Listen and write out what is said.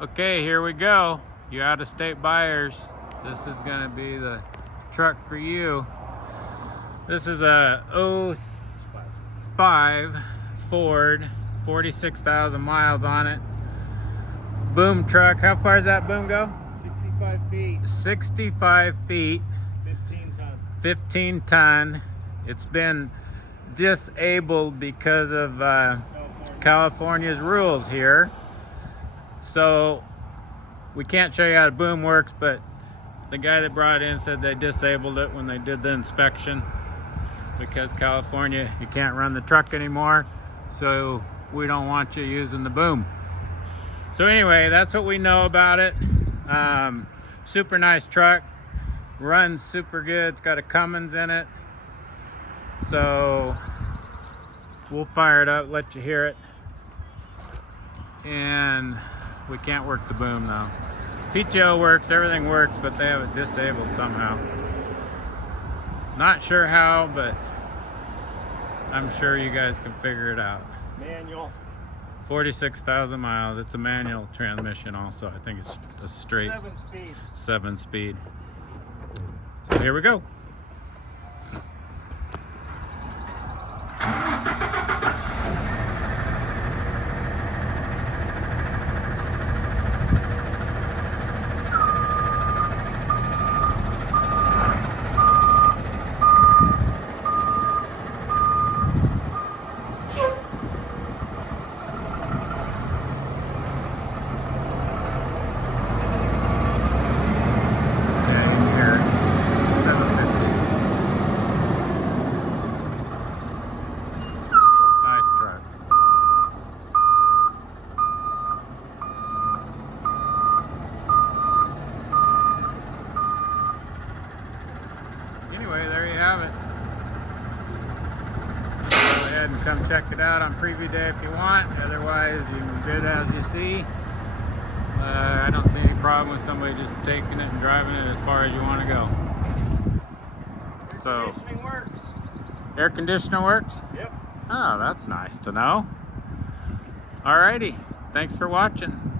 Okay, here we go. You out-of-state buyers, this is gonna be the truck for you. This is a 05 Ford, 46,000 miles on it. Boom truck. How far does that boom go? 65 feet. 65 feet. 15 ton. 15 ton. It's been disabled because of California's rules here. So we can't show you how the boom works, but the guy that brought it in said they disabled it when they did the inspection because California, you can't run the truck anymore. So we don't want you using the boom. So anyway, that's what we know about it. Super nice truck, runs super good. It's got a Cummins in it. So we'll fire it up, let you hear it. And we can't work the boom though. PTO works, everything works, but they have it disabled somehow. Not sure how, but I'm sure you guys can figure it out. Manual. 46,000 miles. It's a manual transmission also. I think it's a straight 7-speed. 7-speed. So here we go. Anyway, there you have it. Go ahead and come check it out on preview day if you want. Otherwise, you can bid as you see. I don't see any problem with somebody just taking it and driving it as far as you want to go. So, Air conditioning works. Air conditioner works? Yep. Oh, that's nice to know. Alrighty, thanks for watching.